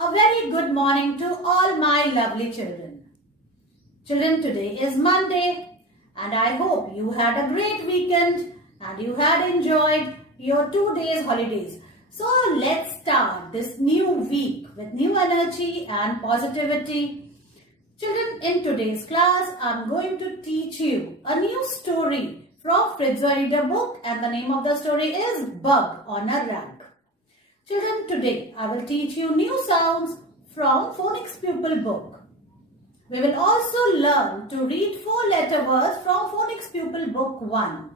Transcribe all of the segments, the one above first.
A very good morning to all my lovely children. Children, today is Monday and I hope you had a great weekend and you had enjoyed your 2 days holidays. So let's start this new week with new energy and positivity. Children, in today's class, I'm going to teach you a new story from Fritz Reader book, and the name of the story is Bug on a Rug. Children, today I will teach you new sounds from Phonics Pupil book. We will also learn to read 4-letter words from Phonics Pupil book 1.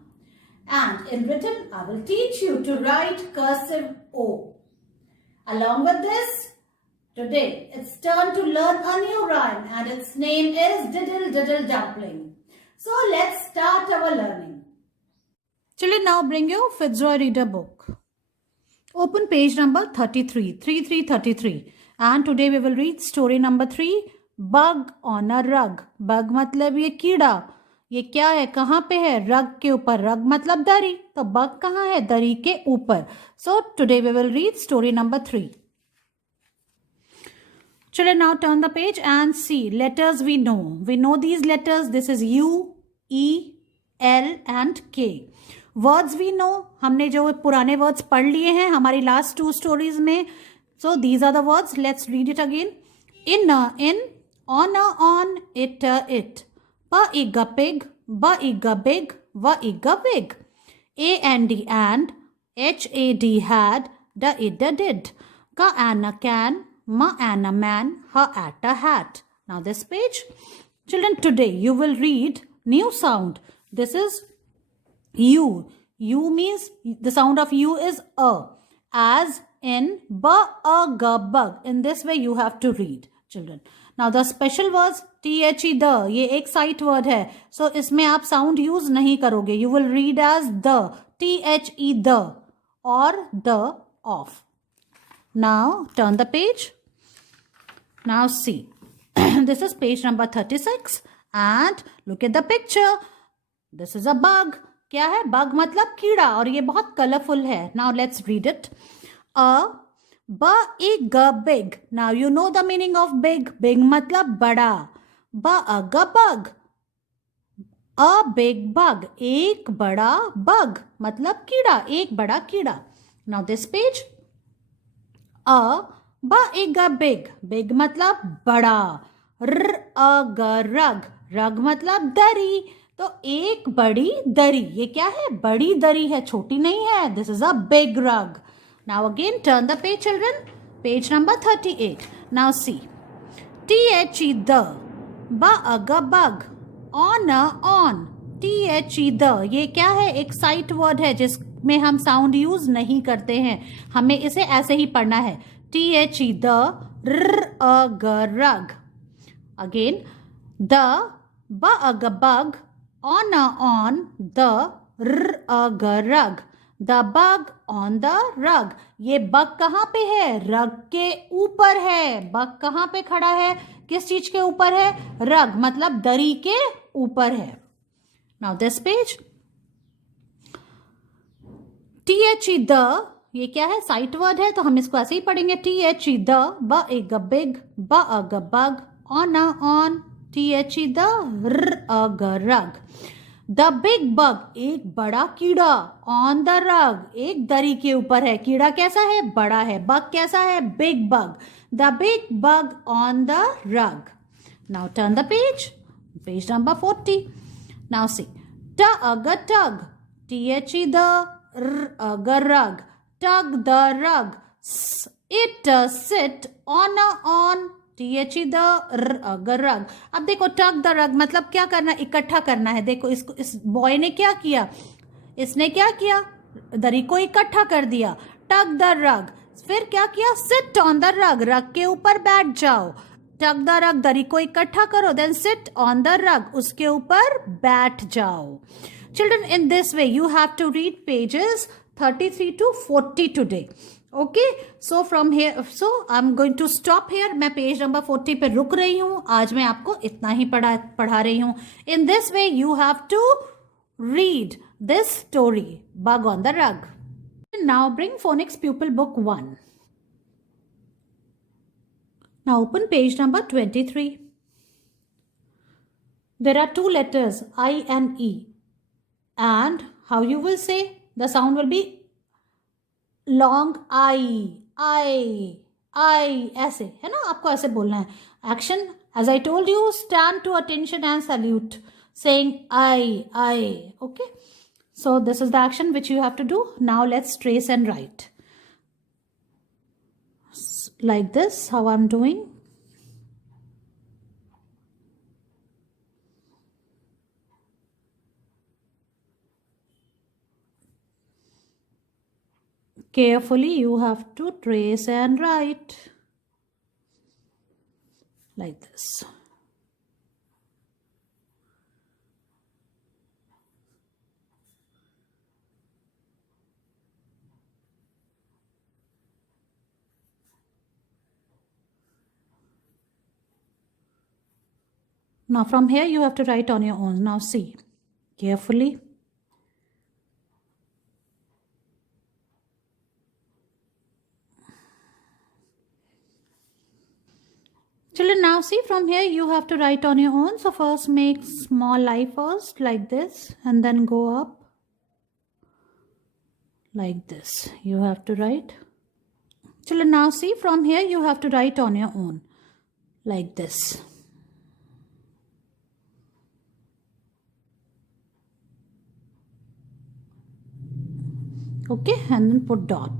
And in written, I will teach you to write cursive O. Along with this, today it's turn to learn a new rhyme and its name is Diddle Diddle Dumpling. So let's start our learning. Children, now bring your Fitzroy Reader book. Open page number 33, and today we will read story number 3, Bug on a Rug. Bug मतलब ये कीड़ा, ये क्या है, कहाँ पे है, रग के ऊपर, रग मतलब दरी, तो बग कहाँ है, दरी के ऊपर. So today we will read story number 3. Children, now turn the page and see letters we know. We know these letters. This is U, E, L and K. Words we know, हमने जो पुराने words पढ़ लिए हैं हमारी last 2 stories में. So these are the words. Let's read it again. In on it it, p ig pig, b ig big, w ig wig, a and d and, h a d had, d id did, c an a can, m an a man, h at a hat. Now this page. Children, today you will read new sound. This is U. U means the sound of U is A, as in ba a ga bug. In this way you have to read, children. Now the special words the, the, ये एक sight word है, so इसमें आप sound use नहीं करोगे. You will read as the, the or the of. Now turn the page. Now see. This is page number 36 and look at the picture. This is a bug. क्या है, bug मतलब कीड़ा, और ये बहुत colourful है. Now let's read it. B big. Now you know the meaning of big. Big मतलब बड़ा. ब बग, अ बिग बग, एक बड़ा बग मतलब कीड़ा, एक बड़ा कीड़ा. Now this page. ब बिग. बिग मतलब बड़ा. रग, रग मतलब दरी, तो एक बड़ी दरी. ये क्या है, बड़ी दरी है, छोटी नहीं है. दिस इज अ बिग रग. Now again turn the page children. Page number 38. Now see. T the, bug, on, T the, ये क्या है, एक साइट वर्ड है जिसमें हम साउंड यूज नहीं करते हैं. हमें इसे ऐसे ही पढ़ना है. टी द, रग. Again the, bug, on the rug. The bug on the rug. ये बग कहाँ पे है, रग के ऊपर है. बग कहाँ पे खड़ा है, किस चीज के ऊपर है, रग मतलब दरी के ऊपर है. Now this page. द, ये क्या है, साइट वर्ड है, तो हम इसको ऐसे ही पढ़ेंगे. द, ब इग बिग, ब अग बग, ऑन, द, रग. द बिग बग, एक बड़ा कीड़ा. ऑन द रग, एक दरी के ऊपर है. कीड़ा कैसा है, बड़ा है. बग कैसा है, big bug. The big bug on the rug. Now turn the page. Page number 40. Now see. Tug, the, rug, tug the rug. It sit on, the rug. अब देखो, टग द रग मतलब क्या करना, इकट्ठा करना है. देखो इसको, इस बॉय ने क्या किया, इसने क्या किया, दरी को इकट्ठा कर दिया. टग द रग. फिर क्या किया, सिट ऑन द रग, रग के ऊपर बैठ जाओ. टग द रग, दरी को इकट्ठा करो, देन सिट ऑन द रग, उसके ऊपर बैठ जाओ. Children, in this way you have to read pages 33 to 40 today. Okay, so from here, so I am going to stop here. मैं पेज नंबर 40 पे रुक रही हूँ. आज मैं आपको इतना ही पढ़ा रही हूँ. In this way you have to read this story, bug on the rug. Now bring phonics pupil book 1. Now open page number 23. There are two letters I and E. And how you will say? The sound will be long I, ऐसे है ना, आपको ऐसे बोलना है. Action, as I told you, stand to attention and salute, saying I. Okay. So this is the action which you have to do. Now let's trace and write. Like this, how I'm doing. Carefully, you have to trace and write. Like this. Now from here you have to write on your own. Now see, carefully. Children, now see, from here you have to write on your own. So first make small I first, like this, and then go up like this. You have to write. Children, now see, from here you have to write on your own, like this. Okay, and then put dot.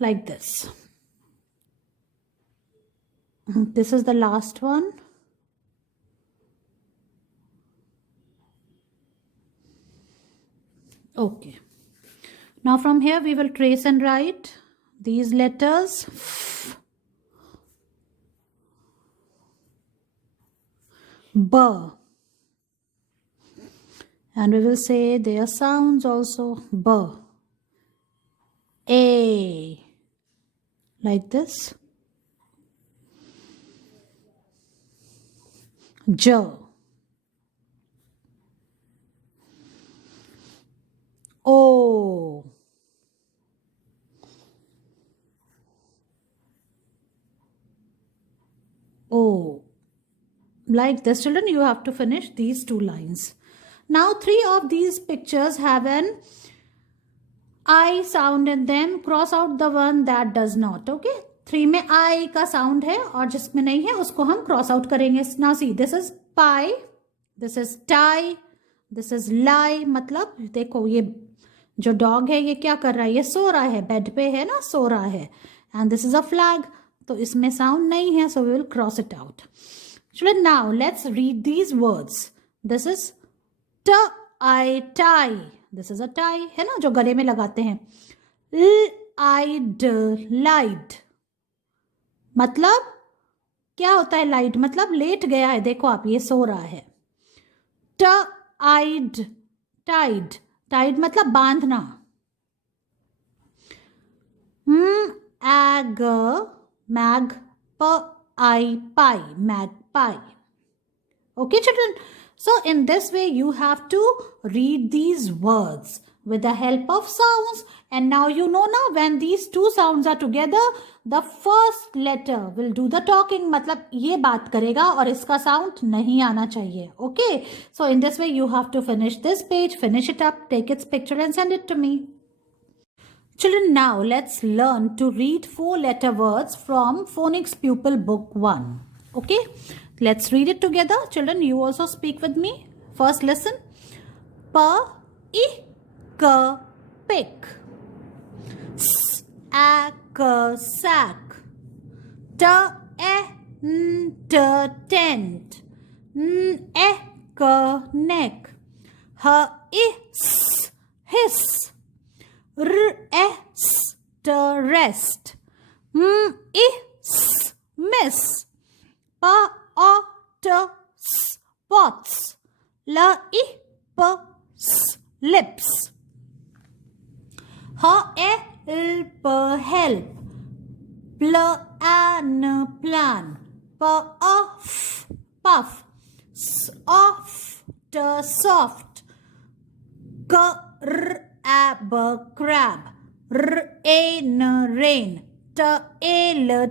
Like this. This is the last one. Okay. Now from here we will trace and write these letters. B. And we will say their sounds also. B. A. Like this. J. O. O. Like this, children, you have to finish these two lines. Now 3 of these pictures have an I sound in them. Cross out the one that does not. Okay. 3 में I का sound है और जिसमें नहीं है उसको हम cross out करेंगे. Now see, this is pie, this is tie, this is lie. मतलब देखो ये जो dog है ये क्या कर रहा है, ये सो रहा है, बेड पे है ना, सो रहा है. And this is a flag, तो इसमें sound नहीं है, so we will cross it out. Children, now let's read these words. This is I tie. This is a tie, है ना, जो गले में लगाते हैं. Lied. मतलब क्या होता है लाइड? मतलब लेट गया है. देखो आप, ये सो रहा है. टाइड मतलब बांधना. magpie. Okay, children. So in this way you have to read these words with the help of sounds. And now you know now, when these two sounds are together, the first letter will do the talking. मतलब ये बात करेगा और इसका sound नहीं आना चाहिए. Okay. So in this way you have to finish this page, finish it up, take its picture and send it to me. Children, now let's learn to read 4-letter words from Phonics Pupil Book 1. Okay. Let's read it together. Children, you also speak with me. First listen. P-I-K, pick. S-A-K, sack. T-E-N-T, tent. N-E-K, neck. H-I-S, hiss. R-E-S, rest. M-I-S, miss. Pots, pots. Lips, lips. Help, help. Plan, puff, soft, soft, crab, crab, rain, tail,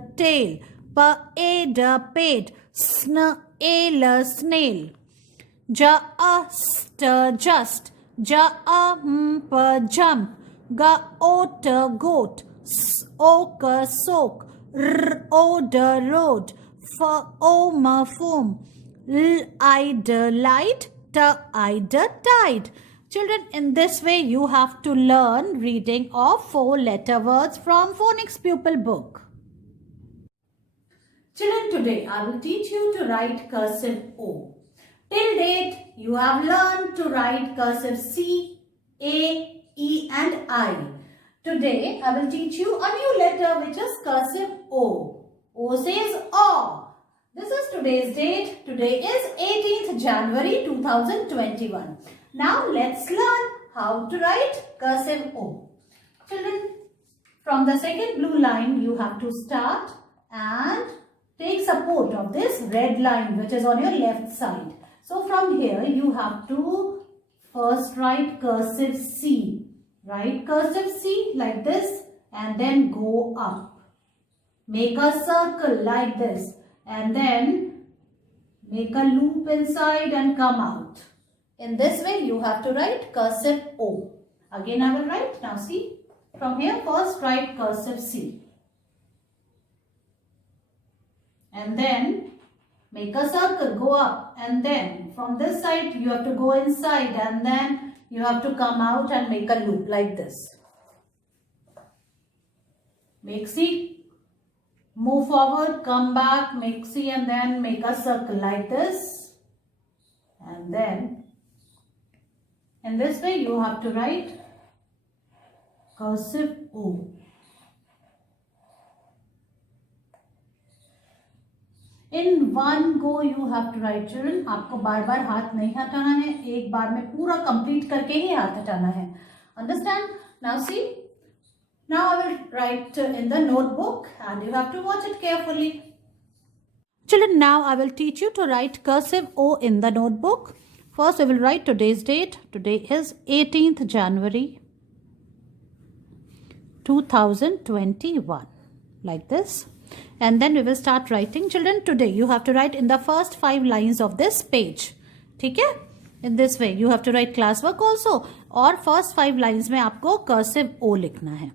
paid, snail, just, jump, goat, soak, road, foam, light, tide. Children, in this way you have to learn reading of 4-letter words from Phonics Pupil book. Children, today I will teach you to write cursive O. Till date, you have learned to write cursive C, A, E and I. Today, I will teach you a new letter which is cursive O. O says O. This is today's date. Today is 18th January 2021. Now, let's learn how to write cursive O. Children, from the second blue line, you have to start and take support of this red line which is on your left side. So from here you have to first write cursive C. Write cursive C like this and then go up. Make a circle like this and then make a loop inside and come out. In this way you have to write cursive O. Again I will write. Now see, from here first write cursive C. And then make a circle, go up, and then from this side you have to go inside and then you have to come out and make a loop like this. Make C, move forward, come back, make C and then make a circle like this. And then in this way you have to write cursive O. In one go you have to write, children. आपको बार बार हाथ नहीं हटाना है, एक बार में पूरा complete करके ही हाथ हटाना है. Understand? Now see. Now I will write in the notebook and you have to watch it carefully. Children, now I will teach you to write cursive O in the notebook. First, I will write today's date. Today is 18th January 2021. Like this. And then we will start writing. Children, today you have to write in the first 5 lines of this page. ठीक है? In this way, you have to write classwork also. और first 5 lines में आपको cursive O लिखना है.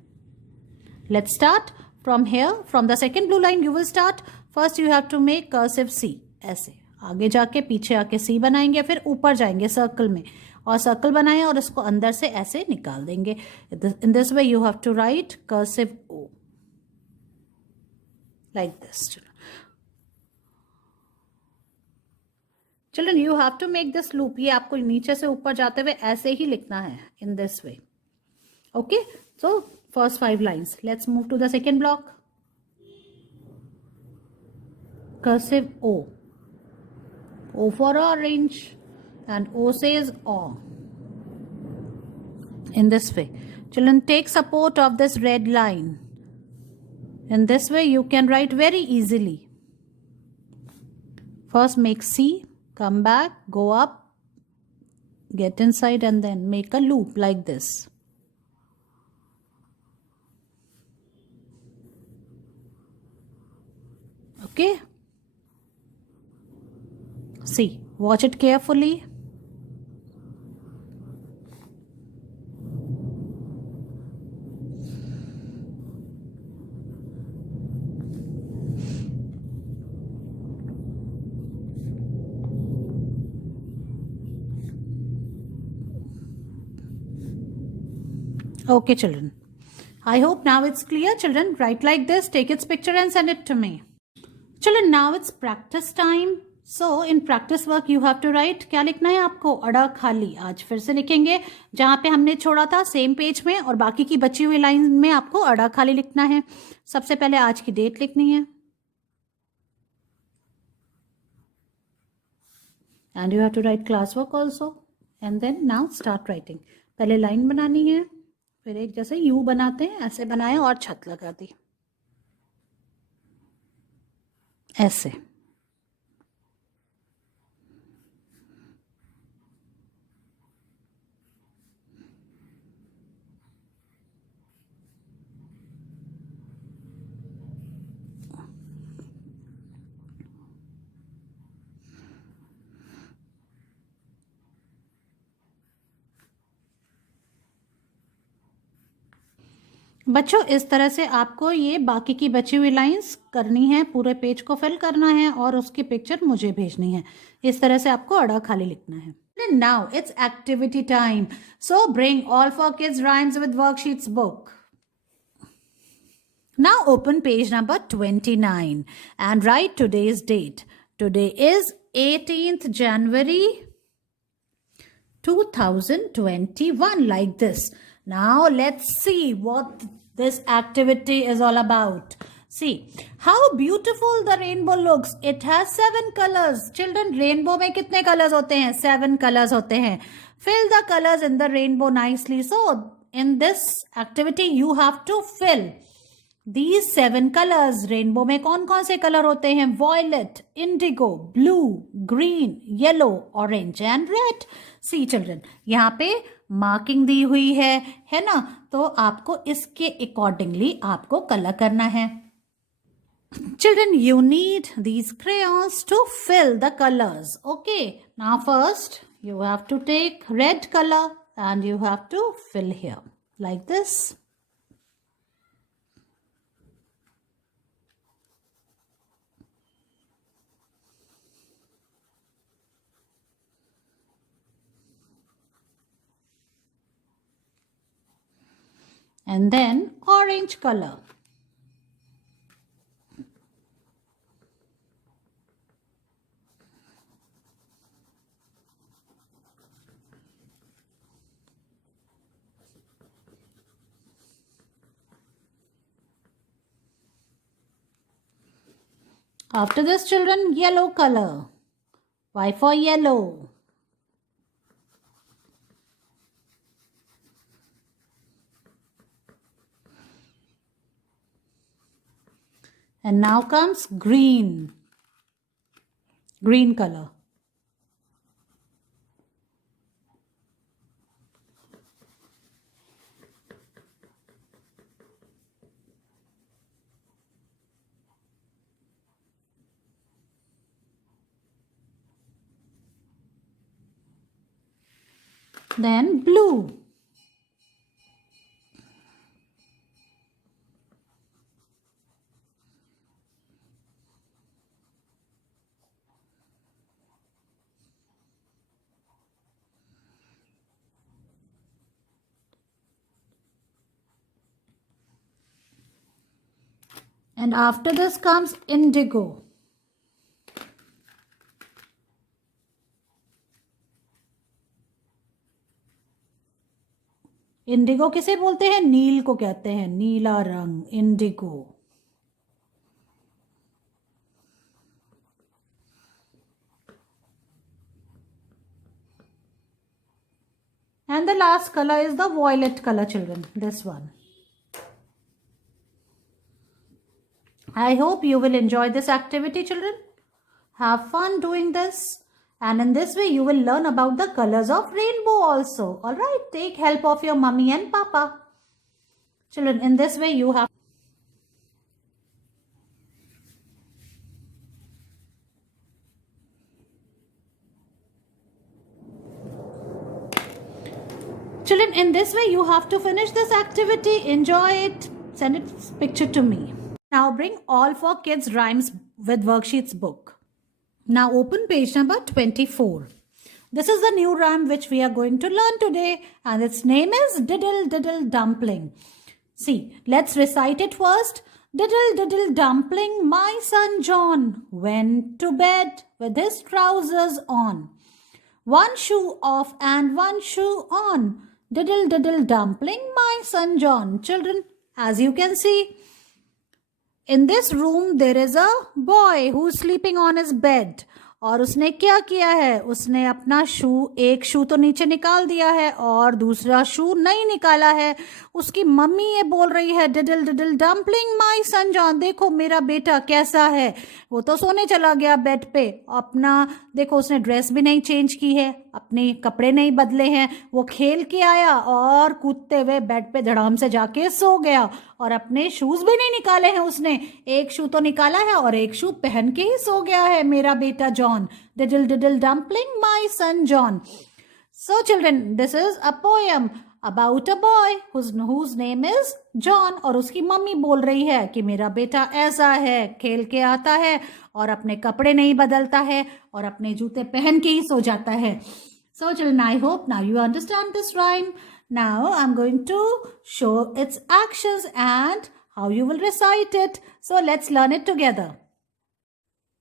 Let's start from here. From the second blue line, you will start. First, you have to make cursive C. ऐसे आगे जाके पीछे आके C बनाएंगे, फिर ऊपर जाएंगे सर्कल में और सर्कल बनाएं और इसको अंदर से ऐसे निकाल देंगे. In this way, you have to write cursive O. Like this, children, you have to make this loop. ये आपको नीचे से ऊपर जाते हुए ऐसे ही लिखना है in this way. Okay, so first 5 lines. Let's move to the second block. Cursive O. O for orange and O says O. In this way, children, take support of this red line. In this way, you can write very easily. First, make C, come back, go up, get inside and then make a loop like this. Okay? See, watch it carefully. Okay, children. I hope now it's clear. Children, write like this. Take its picture and send it to me. Children, now it's practice time. So, in practice work, you have to write. क्या लिखना है आपको? अड़ा खाली. आज फिर से लिखेंगे जहाँ पे हमने छोड़ा था सेम पेज में और बाकी की बची हुई लाइन में आपको अड़ा खाली लिखना है. सबसे पहले आज की डेट लिखनी है. And you have to write classwork also. And then now start writing. पहले लाइन बनानी है. फिर एक जैसे यू बनाते हैं ऐसे बनाए और छत लगा दी ऐसे. बच्चों इस तरह से आपको ये बाकी की बची हुई लाइंस करनी है, पूरे पेज को फिल करना है और उसकी पिक्चर मुझे भेजनी है। इस तरह से आपको अड़ा खाली लिखना है। Now it's activity time. So bring all four kids rhymes with worksheets book. Now open page number 29 and write today's date. Today is 18th January 2021, like this. Now let's see what this activity is all about. See how beautiful the rainbow looks. It has 7 colors. Children, rainbow में कितने colors होते हैं? 7 colors होते हैं. Fill the colors in the rainbow nicely. So in this activity you have to fill these 7 colors. Rainbow में कौन कौन से color होते हैं? Violet, indigo, blue, green, yellow, orange and red. See children, यहाँ पे मार्किंग दी हुई है ना? तो आपको इसके अकॉर्डिंगली आपको कलर करना है. Children, you need these crayons to fill the colors. Okay, now first you have to take red color and you have to fill here like this. And then orange color. After this children, yellow color. Why for yellow? And now comes green. Green color. Then blue. And after this comes indigo. Indigo किसे बोलते हैं? नील को कहते हैं, नीला रंग, Indigo. And the last color is the violet color children, this one. I hope you will enjoy this activity children. Have fun doing this. And in this way, you will learn about the colors of rainbow also. Alright, take help of your mummy and papa. Children, in this way, you have... Children, in this way, you have to finish this activity. Enjoy it. Send its picture to me. Now bring all four kids rhymes with worksheets book. Now open page number 24. This is the new rhyme which we are going to learn today and its name is Diddle Diddle Dumpling. See, let's recite it first. Diddle Diddle Dumpling, my son John went to bed with his trousers on. One shoe off and one shoe on. Diddle Diddle Dumpling, my son John. Children, as you can see, in this room there is a boy who is sleeping on his bed. और उसने क्या किया है? उसने अपना शू, एक शू तो नीचे निकाल दिया है और दूसरा शू नहीं निकाला है. उसकी मम्मी ये बोल रही है, डिडल डिडल डम्पलिंग माय सन जॉन, देखो मेरा बेटा कैसा है. वो तो सोने चला गया बेड पे. अपना देखो, उसने ड्रेस भी नहीं चेंज की है, अपने कपड़े नहीं बदले हैं. वो खेल के आया और कूदते हुए बेड पे धड़ाम से जाके सो गया और अपने शूज भी नहीं निकाले हैं उसने. एक शू तो निकाला है और एक शू पहन के ही सो गया है मेरा बेटा John. Diddle diddle dumpling, my son John. So children, this is a poem. about a boy whose name is John, और उसकी मम्मी बोल रही है कि मेरा बेटा ऐसा है, खेल के आता है और अपने कपड़े नहीं बदलता है और अपने जूते पहन के ही सो जाता है. So children, I hope now you understand this rhyme. Now I'm going to show its actions and how you will recite it. So let's learn it together.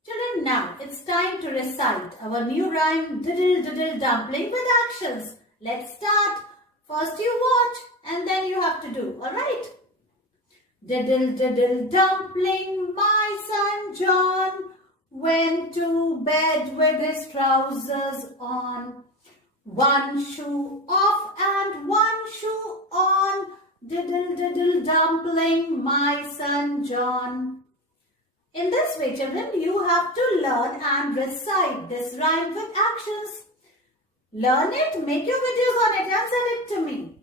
Children, now it's time to recite our new rhyme, Diddle Diddle Dumpling, with actions. Let's start. First you watch and then you have to do. Alright? Diddle Diddle Dumpling, my son John went to bed with his trousers on. One shoe off and one shoe on. Diddle Diddle Dumpling, my son John. In this way, children, you have to learn and recite this rhyme with actions. Learn it, make your videos on it and send it to me.